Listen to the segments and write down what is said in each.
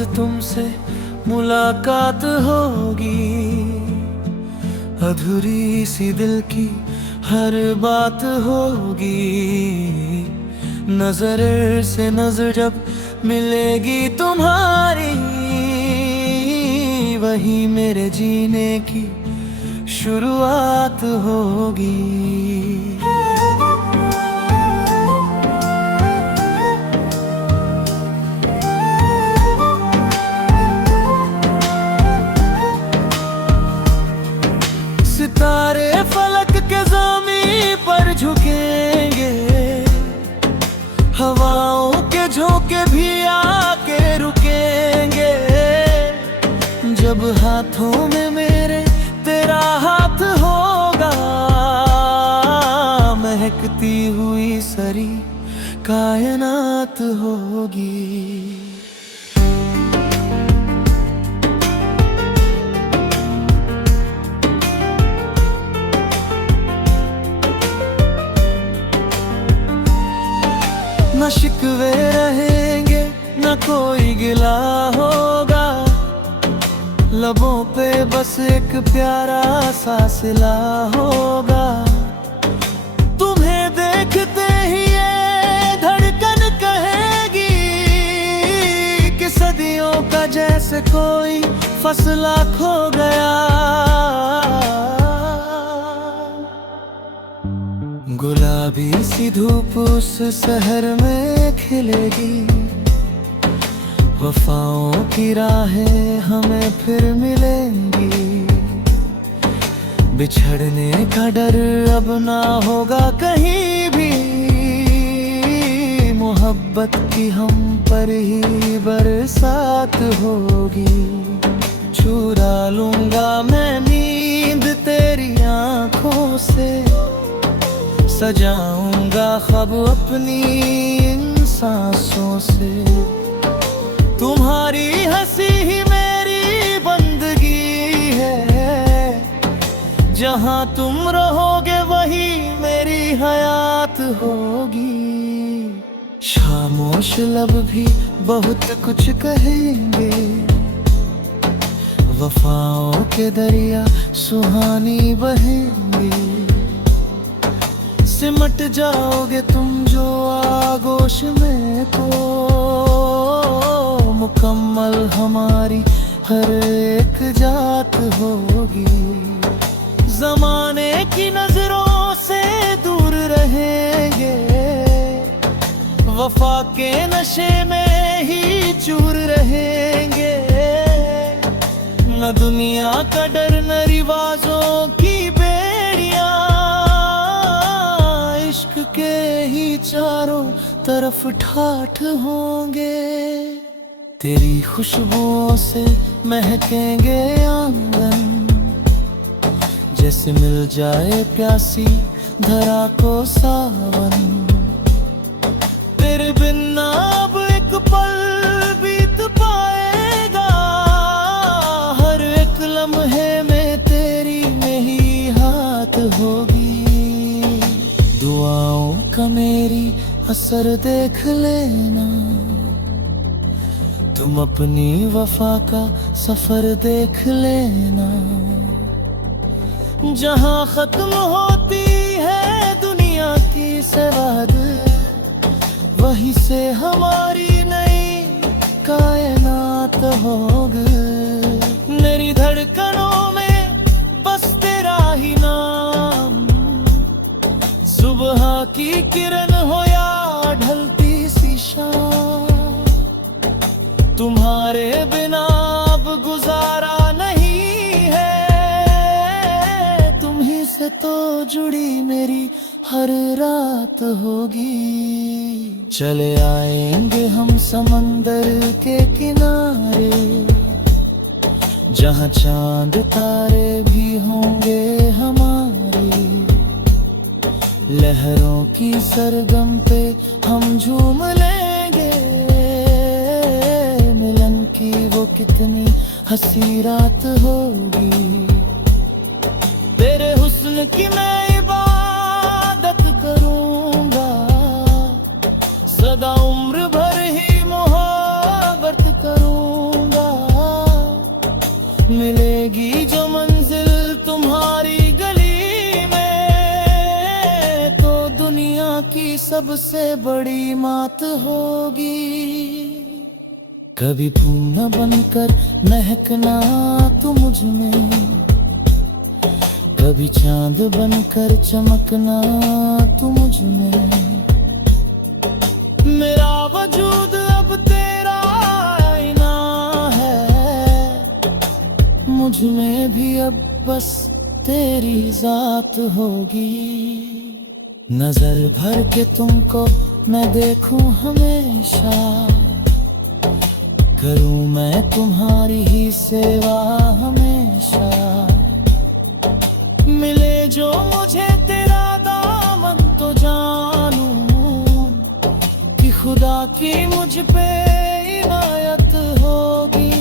रोज तुमसे मुलाकात होगी, अधूरी सी दिल की हर बात होगी। नजर से नजर जब मिलेगी तुम्हारी, वही मेरे जीने की शुरुआत होगी। सितारे फलक के ज़मीं पर झुकेंगे, हवाओं के झोंके भी आके रुकेंगे। जब हाथों में मेरे तेरा हाथ होगा, महकती हुई सरी कायनात होगी। न शिकवे रहेंगे न कोई गिला होगा, लबों पे बस एक प्यारा सा सिला होगा। तुम्हें देखते ही ये धड़कन कहेगी कि सदियों का जैसे कोई फसला खो गया। गुलाबी सी धूप उस शहर में खिलेगी, वफाओं की राहें हमें फिर मिलेंगी। बिछड़ने का डर अब ना होगा कहीं भी, मोहब्बत की हम पर ही बरसात होगी। चुरा लूंगा मैं नींद तेरी आंखों से, सजाऊंगा ख्वाब अपनी इन सांसों से। तुम्हारी हंसी ही मेरी बंदगी है, जहां तुम रहोगे वही मेरी हयात होगी। खामोश लब भी बहुत कुछ कहेंगे, वफाओं के दरिया सुहानी बहेंगे। सिमट जाओगे तुम जो आगोश में को, मुकम्मल हमारी हर एक जात होगी। ज़माने की नजरों से दूर रहेंगे, वफा के नशे में ही चूर रहेंगे। न दुनिया का डर न रिवाजों की बेड़ियां, इश्क के ही चारों तरफ ठाठ होंगे। तेरी खुशबुओं से महकेंगे आंगन, जैसे मिल जाए प्यासी धरा को सावन। तेरे बिना अब एक पल बीत पाएगा, हर एक लम्हे में तेरी नहीं हाथ होगी। दुआओं का मेरी असर देख लेना, तुम अपनी वफा का सफर देख लेना। जहां खत्म होती है दुनिया की सवाद, वहीं से हमारी नई कायनात होगी। मेरी धड़कनों में बस तेरा ही नाम, सुबह की किरण हो या ढलती सी शाम। तुम्हारे बिना अब गुजारा नहीं है, तुम्ही से तो जुड़ी मेरी हर रात होगी। चले आएंगे हम समंदर के किनारे, जहां चांद तारे भी होंगे हमारे। लहरों की सरगम पे हम झूम लेंगे, मिलन की वो कितनी हंसी रात होगी। तेरे हुस्न की मैं इबादत करूंगा, सदा उम्र भर ही मोहब्बत करूंगा। सबसे बड़ी मात होगी। कभी फूल बनकर महकना तू मुझ में, कभी चांद बनकर चमकना तू मुझ में। मेरा वजूद अब तेरा आईना है, मुझ में भी अब बस तेरी जात होगी। नजर भर के तुमको मैं देखूं हमेशा, करूं मैं तुम्हारी ही सेवा हमेशा। मिले जो मुझे तेरा दामन तो जानूं कि खुदा की मुझ पे इनायत होगी।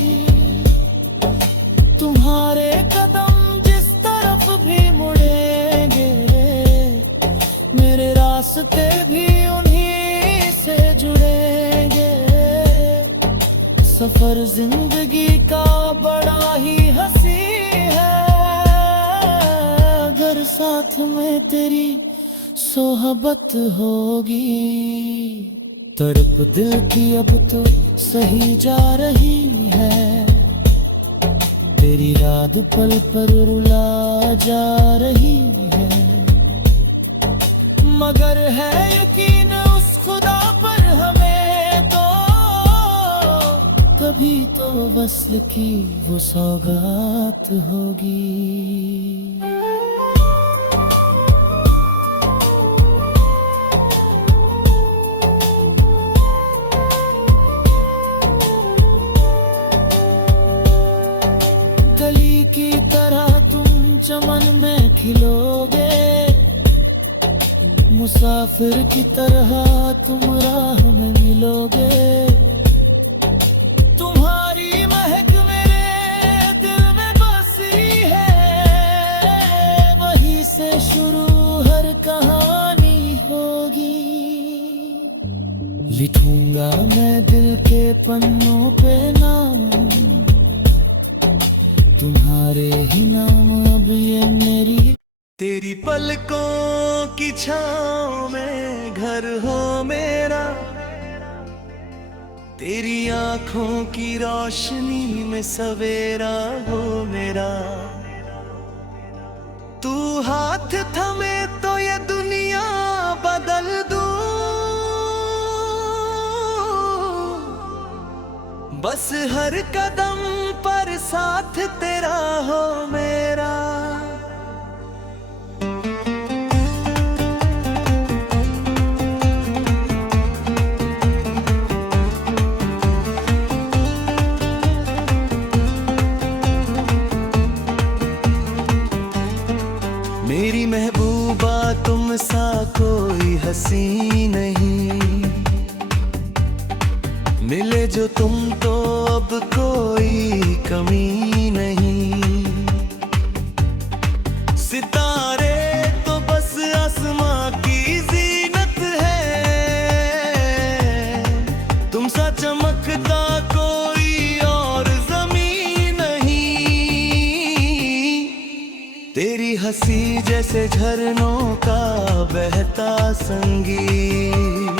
तुम्हारे कदम जिस तरफ भी मुड़ेंगे, मेरे रास्ते भी उन्हीं से जुड़ेंगे। सफर जिंदगी का बड़ा ही हंसी है, अगर साथ में तेरी सोहबत होगी। तड़प दिल की अब तो सही जा रही है, तेरी याद पल पर रुला जा रही है। मगर है यकीन उस खुदा पर हमें तो, कभी तो वस्ल की वो सौगात होगी। कली की तरह तुम चमन में खिलोगे, मुसाफिर की तरह तुम राह में मिलोगे। तुम्हारी महक मेरे दिल में बसी है, वहीं से शुरू हर कहानी होगी। लिखूंगा मैं दिल के पन्नों पे नाम, तुम्हारे ही नाम अब ये मेरी। तेरी पलकों की छाँव में घर हो मेरा, तेरी आँखों की रोशनी में सवेरा हो मेरा। तू हाथ थमे तो ये दुनिया बदल दूं, बस हर कदम पर साथ तेरा हो मेरा। मेरी महबूबा तुम सा कोई हंसी नहीं, मिले जो तुम तो अब कोई कमी नहीं। सितारे तो बस आसमां की जीनत है, तुम सा चमकता कोई और ज़मीं नहीं। तेरी हंसी जैसे झरनों का बहता संगीत,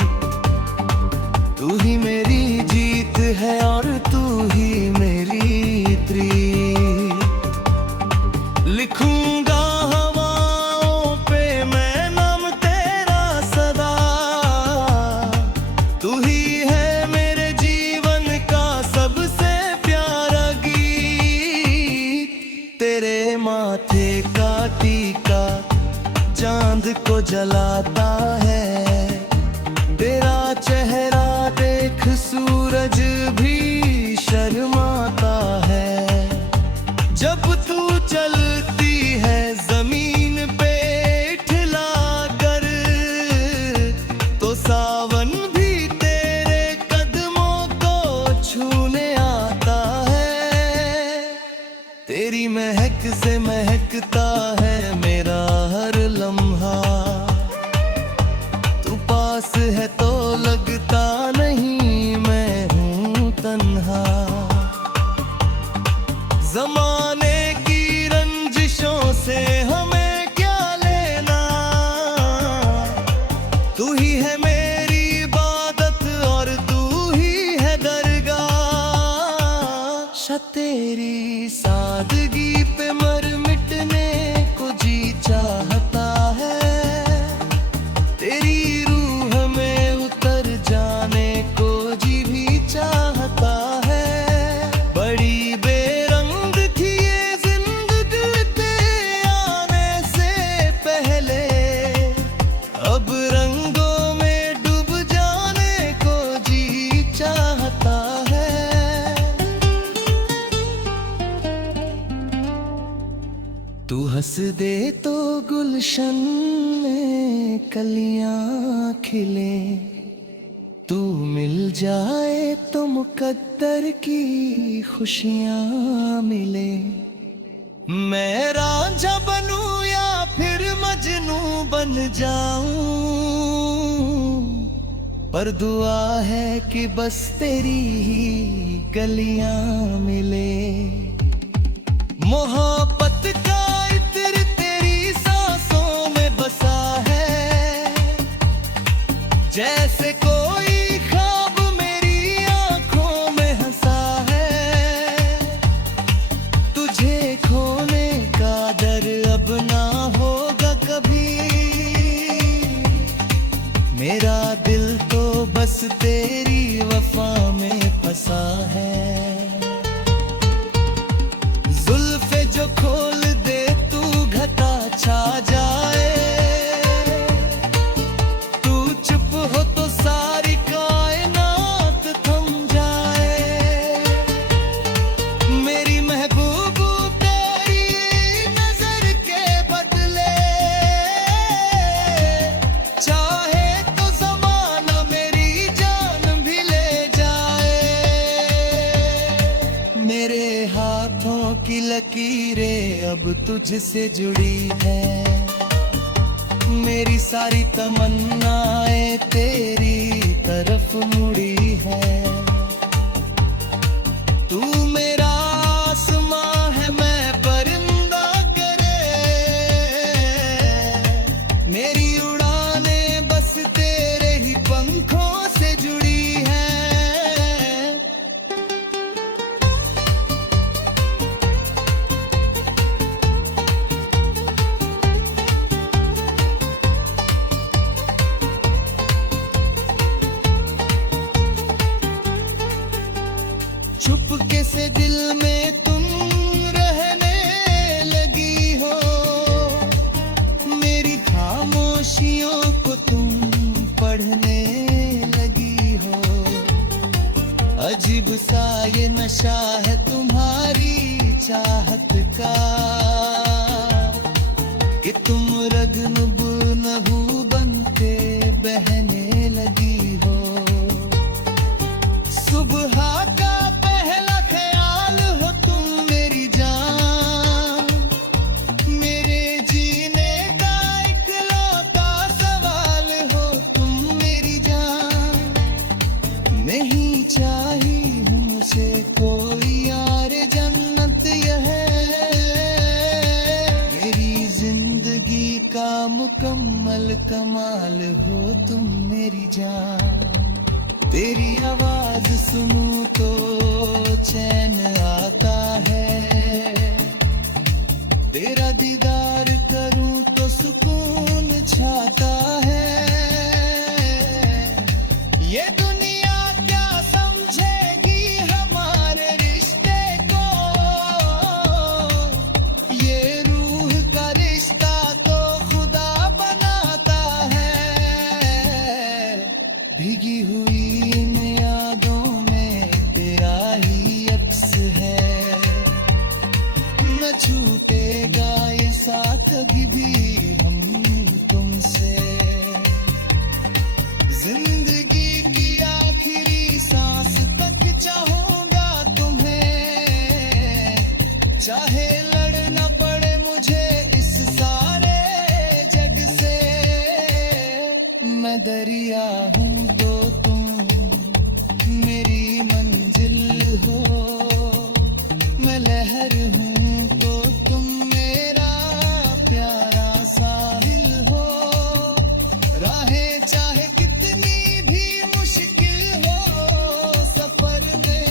तू ही मेरी जीत है और तू ही मेरी प्रीत। लिखूंगा हवाओं पे मैं नाम तेरा सदा, तू ही है मेरे जीवन का सबसे प्यारा गीत। तेरे माथे का टीका चांद को जलाता है, तेरा चेहरा देख सूरज भी शर्माता है। जब तू चलती है जमीन पे ठिला कर, तो सावन भी तेरे कदमों को छूने आता है। तेरी महक से महकता है मेरा हर लम्हा, हंस दे तो गुलशन में कलियां खिले, तू मिल जाए तो मुकद्दर की खुशियां मिले। मैं रांझा बनूं या फिर मजनू बन जाऊं, पर दुआ है कि बस तेरी ही गलियां मिले। मोहब्बत का इत्र तेरी सांसों में बसा है, जैसे कोई ख्वाब मेरी आंखों में हंसा है। तुझे खोने का डर अब ना होगा कभी, मेरा दिल तो बस तेरी वफा में फंसा है। जुल्फे जो खोल दे तू घटा छा जाए, तू चुप हो तो सारी कायनात थम जाए। मेरी महबूब तेरी नजर के बदले, चाहे तो ज़माना मेरी जान भी ले जाए। मेरे हाथों की लकीरें अब तुझसे जुड़ी है, मेरी सारी तमन्नाएं तेरी तरफ मुड़ी है। तू मेरा आसमां है, मैं परिंदा करे, मेरी उड़ाने बस तेरे ही पंखों से जुड़ी है। चुपके से दिल में तुम रहने लगी हो, मेरी खामोशियों को तुम पढ़ने लगी हो। अजीब सा ये नशा है तुम्हारी चाहत का, कि तुम रगनब नहू बनते बहने लगी हो। सुबह का पहला ख्याल हो तुम मेरी जान, मेरे जीने का इकलौता सवाल हो तुम मेरी जान। नहीं चाहिए मुझसे कोई यार जन्नत यह मेरी जिंदगी का मुकम्मल कमाल हो तुम मेरी जान। तेरी आवाज सुनूं तो चैन आता है, तेरा दीदार करूं तो सुकून छाता है। ये दुनिया क्या समझेगी हमारे रिश्ते को, ये रूह का रिश्ता तो खुदा बनाता है। भीगी हुई इन यादों में तेरा ही अक्स है, न छूटेगा ये सादगी भी हम तुमसे। जिंदगी की आखिरी सांस तक चाहूंगा तुम्हें, चाहे लड़ना पड़े मुझे इस सारे जग से। मैं दरिया हूँ तो तुम मेरी मंजिल हो, मैं लहर हूँ तो तुम मेरा प्यारा साहिल हो। राहें चाहे कितनी भी मुश्किल हो सफर में,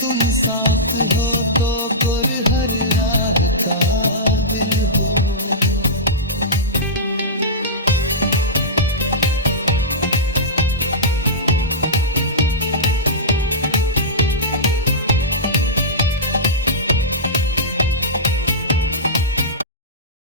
तुम साथ हो तो गुर हर राह काबिल हो।